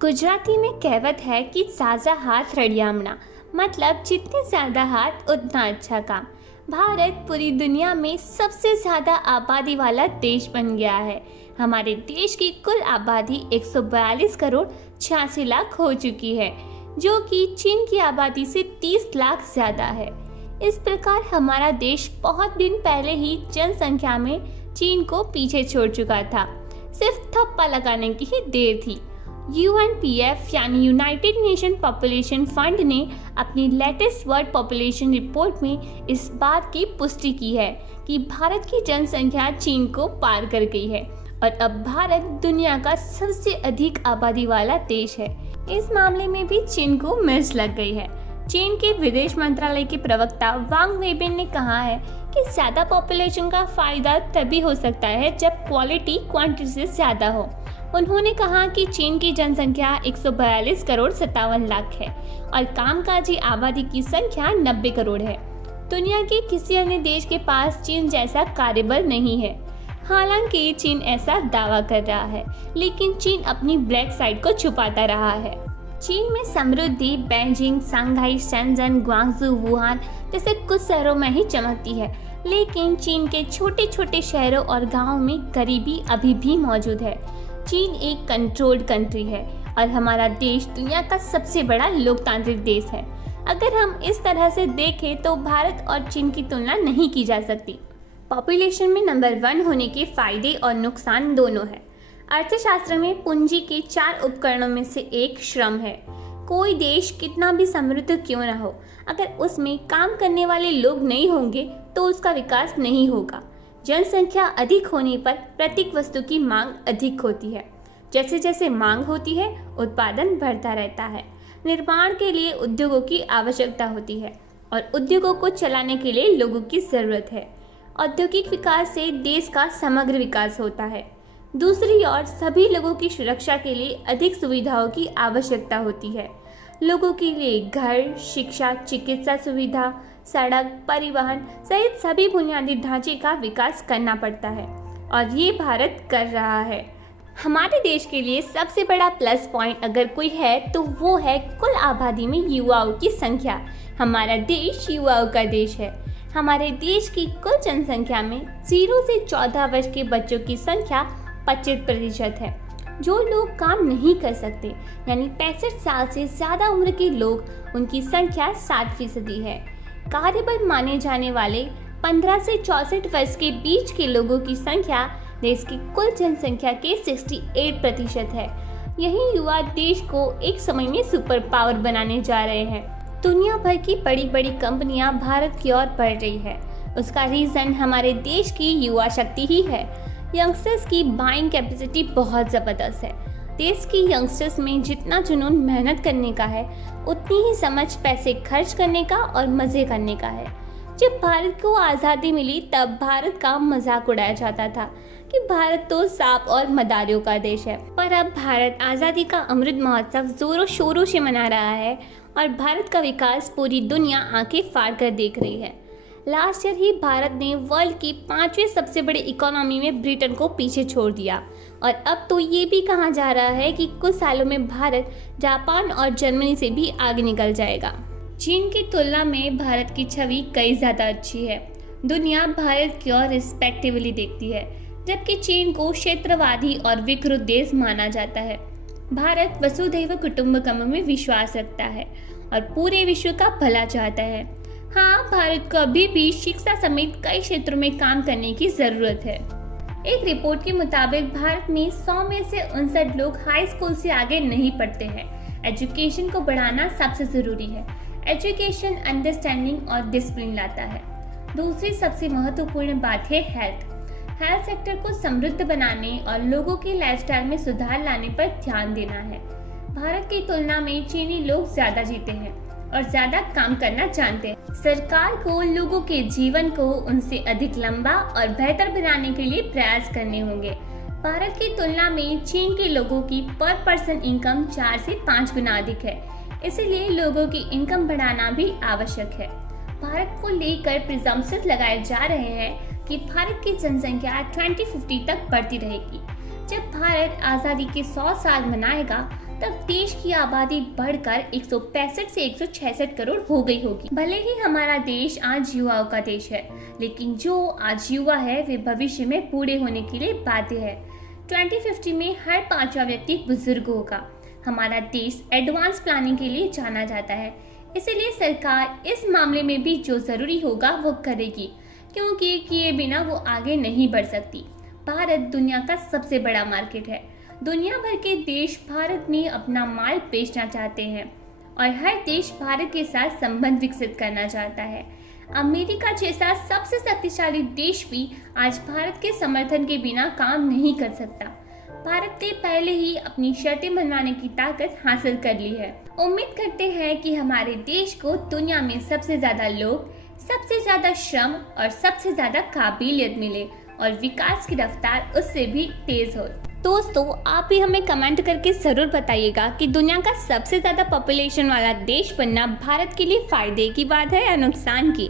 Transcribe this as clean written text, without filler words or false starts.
गुजराती में कहावत है कि साजा हाथ रड़ियामना, मतलब जितने ज्यादा हाथ उतना अच्छा काम। भारत पूरी दुनिया में सबसे ज्यादा आबादी वाला देश बन गया है। हमारे देश की कुल आबादी 142 करोड़ 86 लाख हो चुकी है, जो कि चीन की आबादी से 30 लाख ज्यादा है। इस प्रकार हमारा देश बहुत दिन पहले ही जनसंख्या में चीन को पीछे छोड़ चुका था। सिर्फ थप्पा लगाने की ही देर थी। UNPF यानी यूनाइटेड नेशन पॉपुलेशन फंड ने अपनी लेटेस्ट वर्ल्ड पॉपुलेशन रिपोर्ट में इस बात की पुष्टि की है कि भारत की जनसंख्या चीन को पार कर गई है और अब भारत दुनिया का सबसे अधिक आबादी वाला देश है। इस मामले में भी चीन को मिर्च लग गई है। चीन के विदेश मंत्रालय के प्रवक्ता वांग वेबिन ने कहा है कि ज्यादा पॉपुलेशन का फायदा तभी हो सकता है जब क्वालिटी क्वांटिटी से ज्यादा हो। उन्होंने कहा कि चीन की जनसंख्या 142 करोड़ 57 लाख है और कामकाजी आबादी की संख्या 90 करोड़ है। दुनिया के किसी अन्य देश के पास चीन जैसा कार्यबल नहीं है। हालांकि चीन ऐसा दावा कर रहा है, लेकिन चीन अपनी ब्लैक साइड को छुपाता रहा है। चीन में समृद्धि Beijing, Shanghai, Shenzhen, Guangzhou, Wuhan जैसे कुछ शहरों में ही चमकती है, लेकिन चीन के छोटे छोटे शहरों और गांवों में गरीबी अभी भी मौजूद है। चीन एक कंट्रोल्ड कंट्री है और हमारा देश दुनिया का सबसे बड़ा लोकतांत्रिक देश है। अगर हम इस तरह से देखें तो भारत और चीन की तुलना नहीं की जा सकती। पॉपुलेशन में नंबर 1 होने के फायदे और नुकसान दोनों हैं। अर्थशास्त्र में पूंजी के 4 उपकरणों में से एक श्रम है। कोई देश कितना भी समृद्ध क्यों न हो, अगर उसमें काम करने वाले लोग नहीं होंगे तो उसका विकास नहीं होगा। जनसंख्या अधिक होने पर प्रत्येक वस्तु की मांग अधिक होती है। जैसे जैसे मांग होती है, उत्पादन बढ़ता रहता है। निर्माण के लिए उद्योगों की आवश्यकता होती है और उद्योगों को चलाने के लिए लोगों की जरूरत है। औद्योगिक विकास से देश का समग्र विकास होता है। दूसरी ओर सभी लोगों की सुरक्षा के लिए अधिक सुविधाओं की आवश्यकता होती है। लोगों के लिए घर, शिक्षा, चिकित्सा सुविधा, सड़क, परिवहन सहित सभी बुनियादी ढांचे का विकास करना पड़ता है और ये भारत कर रहा है। हमारे देश के लिए सबसे बड़ा प्लस पॉइंट अगर कोई है तो वो है कुल आबादी में युवाओं की संख्या। हमारा देश युवाओं का देश है। हमारे देश की कुल जनसंख्या में 0 से 14 वर्ष के बच्चों की संख्या 25% है। जो लोग काम नहीं कर सकते यानी 65 साल से ज़्यादा उम्र के लोग, उनकी संख्या 7% है। कार्यबल माने जाने वाले 15 से 64 वर्ष के बीच के लोगों की संख्या देश की कुल जनसंख्या के 68% है। यही युवा देश को एक समय में सुपर पावर बनाने जा रहे हैं। दुनिया भर की बड़ी बड़ी कंपनियां भारत की ओर बढ़ रही है। उसका रीज़न हमारे देश की युवा शक्ति ही है। यंगस्टर्स की बाइंग कैपेसिटी बहुत ज़बरदस्त है। देश की यंगस्टर्स में जितना जुनून मेहनत करने का है, उतनी ही समझ पैसे खर्च करने का और मज़े करने का है। जब भारत को आज़ादी मिली तब भारत का मजाक उड़ाया जाता था कि भारत तो सांप और मदारियों का देश है। पर अब भारत आज़ादी का अमृत महोत्सव जोरों शोरों से मना रहा है और भारत का विकास पूरी दुनिया आंखें फाड़ कर देख रही है। लास्ट ईयर ही भारत ने वर्ल्ड की 5वीं सबसे बड़ी इकोनॉमी में ब्रिटेन को पीछे छोड़ दिया और अब तो ये भी कहा जा रहा है कि कुछ सालों में भारत जापान और जर्मनी से भी आगे निकल जाएगा। चीन की तुलना में भारत की छवि कई ज़्यादा अच्छी है। दुनिया भारत की ओर रिस्पेक्टिवली देखती है, जबकि चीन को क्षेत्रवादी और विकृत देश माना जाता है। भारत वसुधैव कुटुंबकम में विश्वास रखता है और पूरे विश्व का भला चाहता है। हाँ, भारत को अभी भी शिक्षा समेत कई क्षेत्रों में काम करने की जरूरत है। एक रिपोर्ट के मुताबिक भारत में 100 में से 59 लोग हाई स्कूल से आगे नहीं पढ़ते हैं। एजुकेशन को बढ़ाना सबसे जरूरी है। एजुकेशन अंडरस्टैंडिंग और डिसिप्लिन लाता है। दूसरी सबसे महत्वपूर्ण बात है हेल्थ सेक्टर को समृद्ध बनाने और लोगों की लाइफस्टाइल में सुधार लाने पर ध्यान देना है। भारत की तुलना में चीनी लोग ज्यादा जीते हैं और ज्यादा काम करना जानते हैं। सरकार को लोगों के जीवन को उनसे अधिक लंबा और बेहतर बनाने के लिए प्रयास करने होंगे। भारत की तुलना में चीन के लोगों की पर पर्सन इनकम 4 से 5 गुना अधिक है, इसलिए लोगों की इनकम बढ़ाना भी आवश्यक है। भारत को लेकर प्रिजम्पशंस लगाए जा रहे हैं कि भारत की जनसंख्या 2050 तक बढ़ती रहेगी। जब भारत आज़ादी के 100 साल मनाएगा तब देश की आबादी बढ़कर 165 से 166 करोड़ हो गई होगी। भले ही हमारा देश आज युवाओं का देश है, लेकिन जो आज युवा है वे भविष्य में बूढ़े होने के लिए बाध्य है। 2050 में हर 5वां व्यक्ति बुजुर्ग होगा। हमारा देश एडवांस प्लानिंग के लिए जाना जाता है, इसलिए सरकार इस मामले में भी जो जरूरी होगा वो करेगी, क्योंकि किए बिना वो आगे नहीं बढ़ सकती। भारत दुनिया का सबसे बड़ा मार्केट है। दुनिया भर के देश भारत में अपना माल बेचना चाहते हैं और हर देश भारत के साथ संबंध विकसित करना चाहता है। अमेरिका जैसा सबसे शक्तिशाली देश भी आज भारत के समर्थन के बिना काम नहीं कर सकता। भारत ने पहले ही अपनी शर्तें मनवाने की ताकत हासिल कर ली है। उम्मीद करते हैं कि हमारे देश को दुनिया में सबसे ज्यादा लोग, सबसे ज्यादा श्रम और सबसे ज्यादा काबिलियत मिले और विकास की रफ्तार उससे भी तेज हो। दोस्तों, आप भी हमें कमेंट करके जरूर बताइएगा कि दुनिया का सबसे ज्यादा पॉपुलेशन वाला देश बनना भारत के लिए फायदे की बात है या नुकसान की।